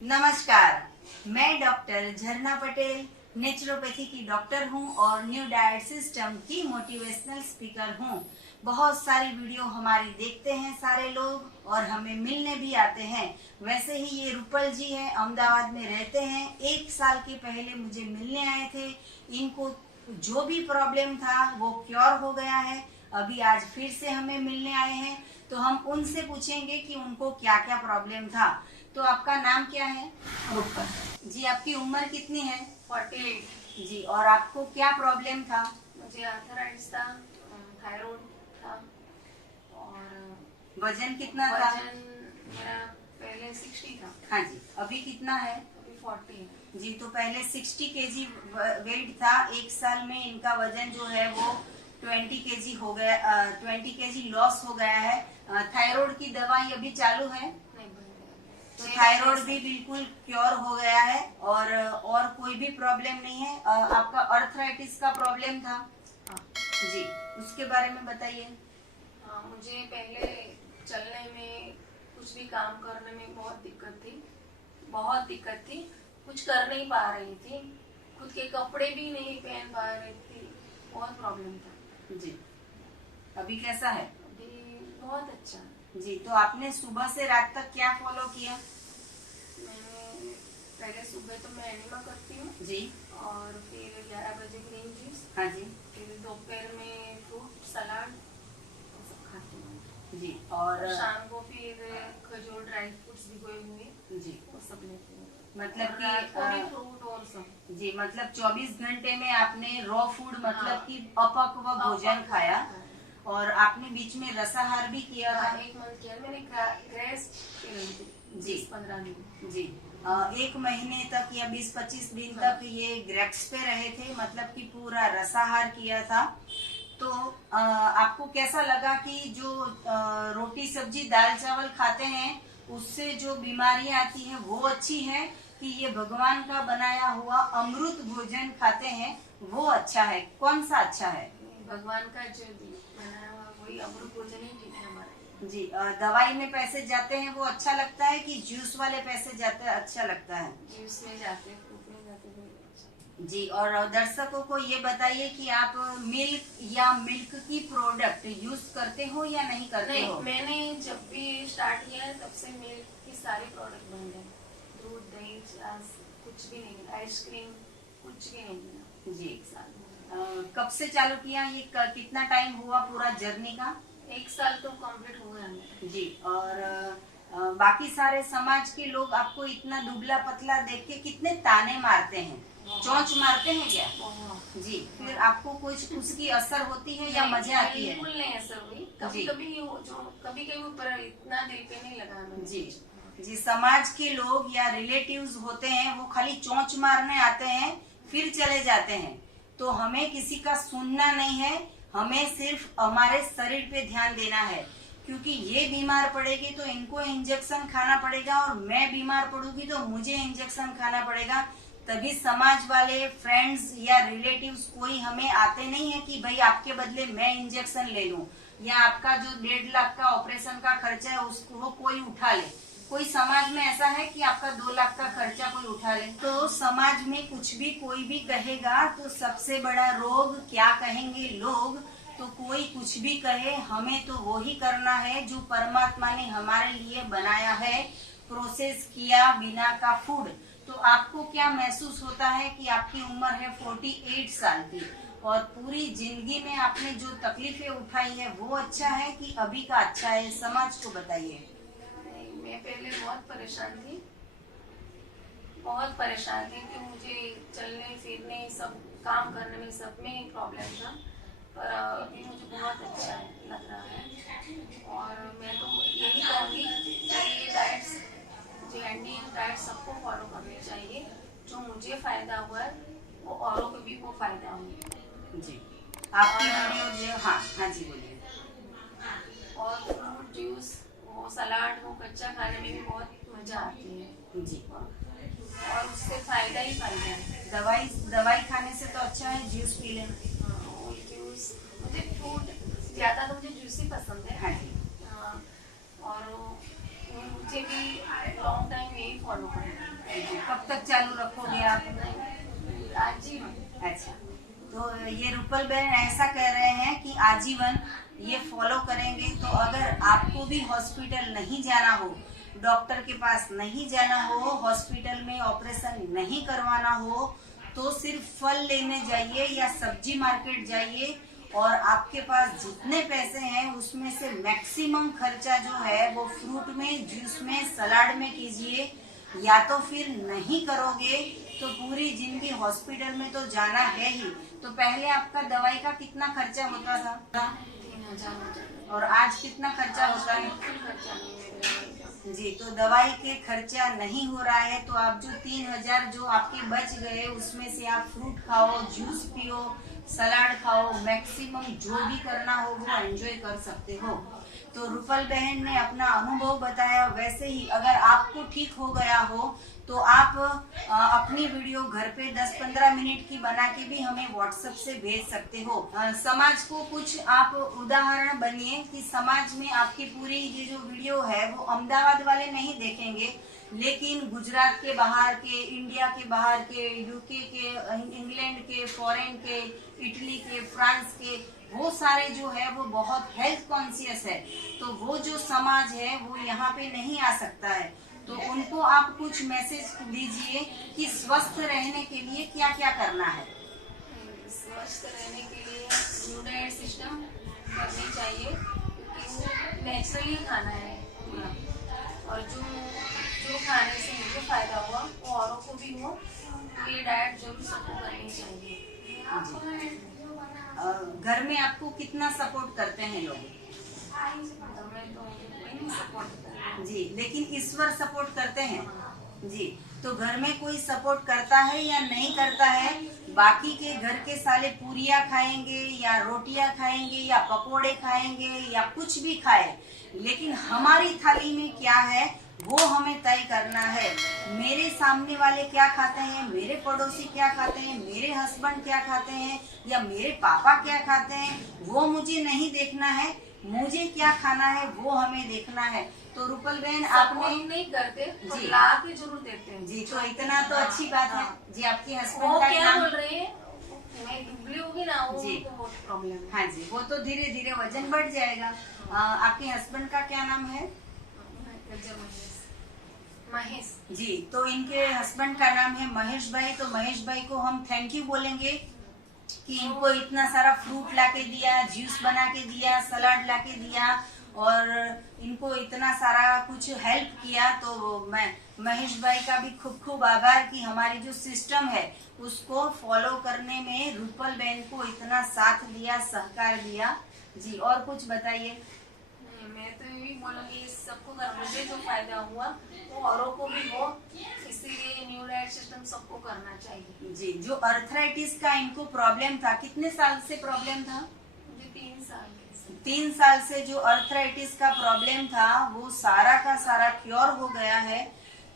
नमस्कार, मैं डॉक्टर झरना पटेल नेचुरोपैथी की डॉक्टर हूं और न्यू डाइट सिस्टम की मोटिवेशनल स्पीकर हूं। बहुत सारी वीडियो हमारी देखते हैं सारे लोग और हमें मिलने भी आते हैं। वैसे ही ये रूपल जी हैं, अहमदाबाद में रहते हैं। 1 साल के पहले मुझे मिलने आए थे। इनको जो भी प्रॉब्लम था वो क्योर हो गया है। अभी आज फिर से हमें मिलने आए हैं, तो हम उनसे पूछेंगे कि उनको क्या क्या प्रॉब्लम था। तो आपका नाम क्या है? रूपल जी, आपकी उम्र कितनी है? 48। जी, और आपको क्या प्रॉब्लम था? मुझे आर्थराइटिस था, थायराइड था और वजन कितना था? वजन मेरा पहले 60 था। हाँ जी, अभी कितना है? अभी 40 है। जी, तो पहले 60 केजी वेट था। 1 साल में इनका वजन जो है वो 20 केजी हो गया, 20 केजी लॉस हो गया है। थायराइड की दवाई अभी चालू है? नहीं बन गया। तो थायराइड भी बिल्कुल क्योर हो गया है और कोई भी प्रॉब्लम नहीं है। आपका अर्थराइटिस का प्रॉब्लम था? हाँ जी, उसके बारे में बताइए। हाँ, मुझे पहले चलने में, कुछ भी काम करने में बहुत दिक्कत थी। कुछ कर नहीं पा रही थी, खुद के कपड़े भी नहीं पहन पा रही थी, बहुत प्रॉब्लम था। जी, अभी कैसा है? अभी बहुत अच्छा है। जी, तो आपने सुबह से रात तक क्या फॉलो किया? मैंने पहले सुबह तो मैं एनिमा करती हूँ जी, और फिर 11 बजे ग्रीन जूस, हाँ जी, फिर दोपहर में फ्रूट सलाद सब खाती हूँ। जी, और शाम को फिर खजूर, ड्राई फ्रूट्स भिगोए हुए, जी, वो सब लेती हूँ। मतलब और रात को भी कि फ्रूट और सब। जी, मतलब 24 घंटे में आपने रॉ फूड मतलब हाँ, कि अपक्व भोजन खाया और आपने बीच में रसाहार भी किया था? 1 मंथ किया मैंने। ग्रेस जी, 15 दिन। जी, 1 महीने तक या 20-25 दिन हाँ। तक ये ग्रेप्स पे रहे थे, मतलब कि पूरा रसाहार किया था। तो आपको कैसा लगा कि जो रोटी सब्जी दाल चावल खाते हैं उससे जो बीमारियां आती हैं वो अच्छी है, कि ये भगवान का बनाया हुआ अमृत भोजन खाते हैं वो अच्छा है? कौन सा अच्छा है? भगवान का जो बनाया हुआ वही अमृत भोजन ही ठीक है हमारे। जी, दवाई में पैसे जाते हैं वो अच्छा लगता है कि जूस वाले पैसे जाते हैं अच्छा लगता है? जूस में जाते, फ्रूट में जाते हुए अच्छा। जी, और दर्शकों को ये बताइए कि आप मिल्क या मिल्क की प्रोडक्ट यूज करते हो या नहीं करते हो? मैंने जब भी स्टार्ट किया है तब से मिल्क की सारे प्रोडक्ट बन गए। दूध, दही, छाछ कुछ भी नहीं, आइसक्रीम कुछ भी नहीं मिला। जी, 1 साल कब से चालू किया ये? कितना टाइम हुआ पूरा जर्नी का? 1 साल तो कंप्लीट हो गया मेरा। जी, और बाकी सारे समाज के लोग आपको इतना दुबला पतला देख के कितने ताने मारते हैं, चोंच मारते हैं क्या? जी, फिर आपको कुछ उसकी असर होती है या मजा आती है? बिल्कुल नहीं असर हुई। कभी कभी ऊपर इतना दिल पे नहीं लगा मैंने। जी, जी, समाज के लोग या रिलेटिव्स होते हैं वो खाली चोंच मारने आते हैं फिर चले जाते हैं। तो हमें किसी का सुनना नहीं है, हमें सिर्फ हमारे शरीर पे ध्यान देना है, क्योंकि ये बीमार पड़ेगी तो इनको इंजेक्शन खाना पड़ेगा और मैं बीमार पड़ूंगी तो मुझे इंजेक्शन खाना पड़ेगा। तभी समाज वाले, फ्रेंड्स या रिलेटिव्स कोई हमें आते नहीं है कि भाई आपके बदले मैं इंजेक्शन ले लूं या आपका जो 1.5 लाख का ऑपरेशन का खर्चा है उसको वो कोई उठा ले। कोई समाज में ऐसा है कि आपका 2 लाख का खर्चा कोई उठा ले? तो समाज में कुछ भी कोई भी कहेगा तो सबसे बड़ा रोग क्या कहेंगे लोग, तो कोई कुछ भी कहे हमें तो वो ही करना है जो परमात्मा ने हमारे लिए बनाया है, प्रोसेस किया बिना का फूड। तो आपको क्या महसूस होता है कि आपकी उम्र है 48 साल की और पूरी जिंदगी में आपने जो तकलीफें उठाई है वो अच्छा है कि अभी का अच्छा है? समाज को बताइए। मैं पहले बहुत परेशान थी कि मुझे चलने फिरने, सब काम करने में, सब में प्रॉब्लम था। पर अभी मुझे बहुत अच्छा लग रहा है और मैं तो यही कहूँगी कि ये डाइट्स, जो इंडियन डाइट सबको फॉलो करनी चाहिए। जो मुझे फायदा हुआ है वो औरों को भी वो फायदा हो। जी, आपकी वीडियो जो, हाँ हाँ जी बोलिए। और फ्रूट जूस, वो सलाद, वो कच्चा खाने में भी बहुत मजा आती है जी, और उससे फायदा ही फायदा है। दवाई खाने से तो अच्छा है जूस पी लें। वो जूस, मुझे फ्रूट ज्यादा तो मुझे जूस ही पसंद है। हाँ जी, हाँ, और मुझे भी लॉन्ग टाइम यही फॉलो करना है। कब तक चालू रखोगे आप? आजीवन। अच्छा, तो ये रूपल बहन ऐसा कह रहे हैं कि आजीवन ये फॉलो करेंगे। तो अगर आपको भी हॉस्पिटल नहीं जाना हो, डॉक्टर के पास नहीं जाना हो, हॉस्पिटल में ऑपरेशन नहीं करवाना हो, तो सिर्फ फल लेने जाइए या सब्जी मार्केट जाइए और आपके पास जितने पैसे हैं उसमें से मैक्सिमम खर्चा जो है वो फ्रूट में, जूस में, सलाद में कीजिए। या तो फिर नहीं करोगे तो पूरी जिंदगी हॉस्पिटल में तो जाना है ही। तो पहले आपका दवाई का कितना खर्चा होता था 3000 और आज कितना खर्चा होता है? खर्चा नहीं मेरे। जी, तो दवाई के खर्चा नहीं हो रहा है तो आप जो 3000 जो आपके बच गए उसमें से आप फ्रूट खाओ, जूस पियो, सलाद खाओ, मैक्सिमम जो भी करना हो वो एंजॉय कर सकते हो। तो रूपल बहन ने अपना अनुभव बताया। वैसे ही अगर आपको ठीक हो गया हो तो आप अपनी वीडियो घर पे 10-15 मिनट की बना के भी हमें व्हाट्सएप से भेज सकते हो। समाज को कुछ आप उदाहरण बनिए कि समाज में आपकी पूरी ये जो वीडियो है वो अहमदाबाद वाले नहीं देखेंगे, लेकिन गुजरात के बाहर के, इंडिया के बाहर के, यूके के, इंग्लैंड के, फॉरेन के, इटली के, फ्रांस के, वो सारे जो है वो बहुत हेल्थ कॉन्शियस है। तो वो जो समाज है वो यहाँ पे नहीं आ सकता है। तो उनको आप कुछ मैसेज दीजिए कि स्वस्थ रहने के लिए क्या क्या करना है। स्वस्थ रहने के लिए न्यू डाइट सिस्टम करनी चाहिए, क्योंकि वो नेचुरली खाना है पूरा। और जो खाने से मुझे फायदा हुआ वो औरों को भी हो, तो ये डाइट जरूर सबको करनी चाहिए। घर में आपको कितना सपोर्ट करते हैं लोग? मैं तो नहीं सपोर्ट करती। जी, लेकिन ईश्वर सपोर्ट करते हैं। जी, तो घर में कोई सपोर्ट करता है या नहीं करता है? बाकी के घर के साले पूरियां खाएंगे या रोटियां खाएंगे या पकोड़े खाएंगे या कुछ भी खाए, लेकिन हमारी थाली में क्या है वो हमें तय करना है। मेरे सामने वाले क्या खाते हैं, मेरे पड़ोसी क्या खाते हैं, मेरे हस्बैंड क्या खाते हैं या मेरे पापा क्या खाते हैं, वो मुझे नहीं देखना है। मुझे क्या खाना है वो हमें देखना है। तो रूपल बहन आपने नहीं करते तो जी ला के जरूर देते हैं। जी, तो इतना तो अच्छी बात है। जी, आपके हस्बैंड वो का क्या नाम? बोल रहे हैं, मैं दुबली होगी ना, वो जी। तो बहुत प्रॉब्लम है। हाँ जी, वो तो धीरे धीरे वजन बढ़ जाएगा। आपके हस्बैंड का क्या नाम है? महेश। जी, तो इनके हस्बैंड का नाम है महेश भाई। तो महेश भाई को हम थैंक यू बोलेंगे कि इनको इतना सारा फ्रूट लाके दिया, जूस बना के दिया, सलाद लाके दिया और इनको इतना सारा कुछ हेल्प किया। तो मैं महेश भाई का भी खूब खूब आभार कि हमारी जो सिस्टम है उसको फॉलो करने में रूपल बहन को इतना साथ दिया, सहकार दिया। जी, और कुछ बताइए। मैं तो यही बोलूंगी सबको, अगर मुझे जो फायदा हुआ वो औरों को भी हो, इसीलिए न्यू डाइट सिस्टम सबको करना चाहिए। जी, जो अर्थराइटिस का इनको प्रॉब्लम था, कितने साल से प्रॉब्लम था? मुझे 3 साल 3 साल से जो अर्थराइटिस का प्रॉब्लम था वो सारा का सारा क्योर हो गया है।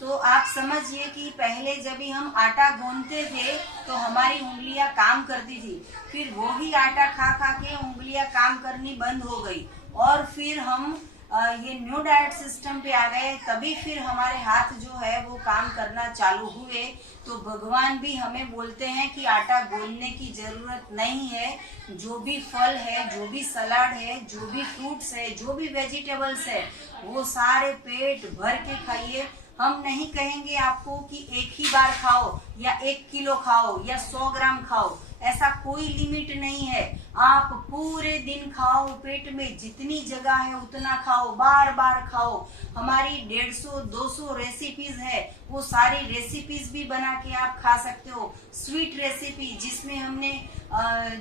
तो आप समझिए कि पहले जब भी हम आटा गूंथते थे तो हमारी उंगलियां काम करती थी, फिर वो ही आटा खा खा के उंगलियां काम करनी बंद हो गई और फिर हम ये न्यू डाइट सिस्टम पे आ गए, तभी फिर हमारे हाथ जो है वो काम करना चालू हुए। तो भगवान भी हमें बोलते हैं कि आटा गूंथने की जरूरत नहीं है। जो भी फल है, जो भी सलाद है, जो भी फ्रूट्स है, जो भी वेजिटेबल्स है, वो सारे पेट भर के खाइए। हम नहीं कहेंगे आपको कि एक ही बार खाओ या 1 किलो खाओ या 100 ग्राम खाओ, ऐसा कोई लिमिट नहीं है। आप पूरे दिन खाओ, पेट में जितनी जगह है उतना खाओ, बार बार खाओ। हमारी 150-200 रेसिपीज है, वो सारी रेसिपीज भी बना के आप खा सकते हो। स्वीट रेसिपी जिसमें हमने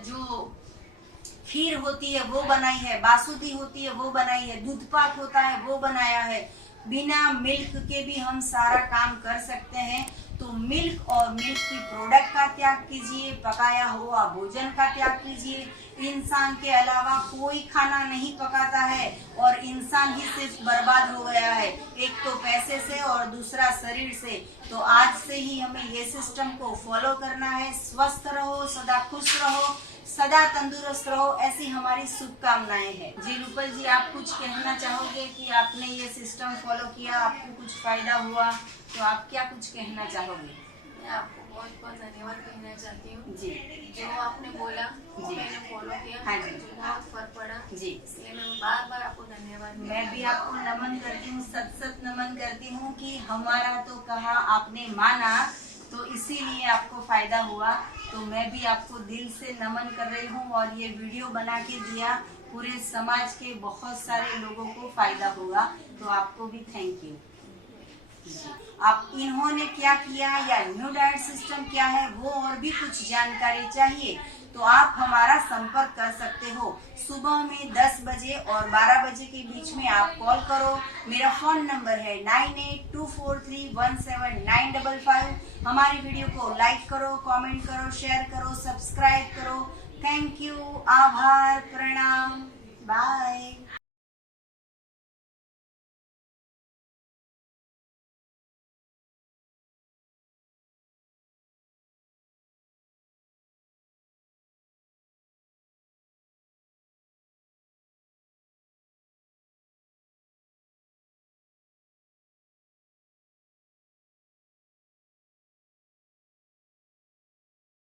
जो खीर होती है वो बनाई है, बासुदी होती है वो बनाई है, दूध पाक होता है वो बनाया है। बिना मिल्क के भी हम सारा काम कर सकते हैं। तो मिल्क और मिल्क की प्रोडक्ट का त्याग कीजिए, पकाया हुआ भोजन का त्याग कीजिए। इंसान के अलावा कोई खाना नहीं पकाता है और इंसान ही सिर्फ बर्बाद हो गया है, एक तो पैसे से और दूसरा शरीर से। तो आज से ही हमें ये सिस्टम को फॉलो करना है। स्वस्थ रहो, सदा खुश रहो, सदा तंदुरुस्त रहो, ऐसी हमारी शुभकामनाएं हैं। जी रूपल जी, आप कुछ कहना चाहोगे कि आपने ये सिस्टम फॉलो किया, आपको कुछ फायदा हुआ, तो आप क्या कुछ कहना चाहोगे? मैं आपको बहुत बहुत धन्यवाद कहना चाहती हूँ जी, जो आपने बोला वो जी। मैंने फॉलो किया। हाँ जी। मुझे बहुत फर्क पड़ा, जी। इसलिए मैं बार बार आपको धन्यवाद मैं भी आपको नमन करती हूँ, सत सत नमन करती हूँ कि हमारा तो कहा आपने माना, तो इसीलिए आपको फायदा हुआ। तो मैं भी आपको दिल से नमन कर रही हूँ और ये वीडियो बना के दिया, पूरे समाज के बहुत सारे लोगों को फायदा होगा, तो आपको भी थैंक यू। आप इन्होंने क्या किया या न्यू डाइट सिस्टम क्या है, वो और भी कुछ जानकारी चाहिए तो आप हमारा संपर्क कर सकते हो। सुबह में 10 बजे और 12 बजे के बीच में आप कॉल करो। मेरा फोन नंबर है 9824317955। हमारी वीडियो को लाइक करो, कमेंट करो, शेयर करो, सब्सक्राइब करो। थैंक यू, आभार, प्रणाम, बाय।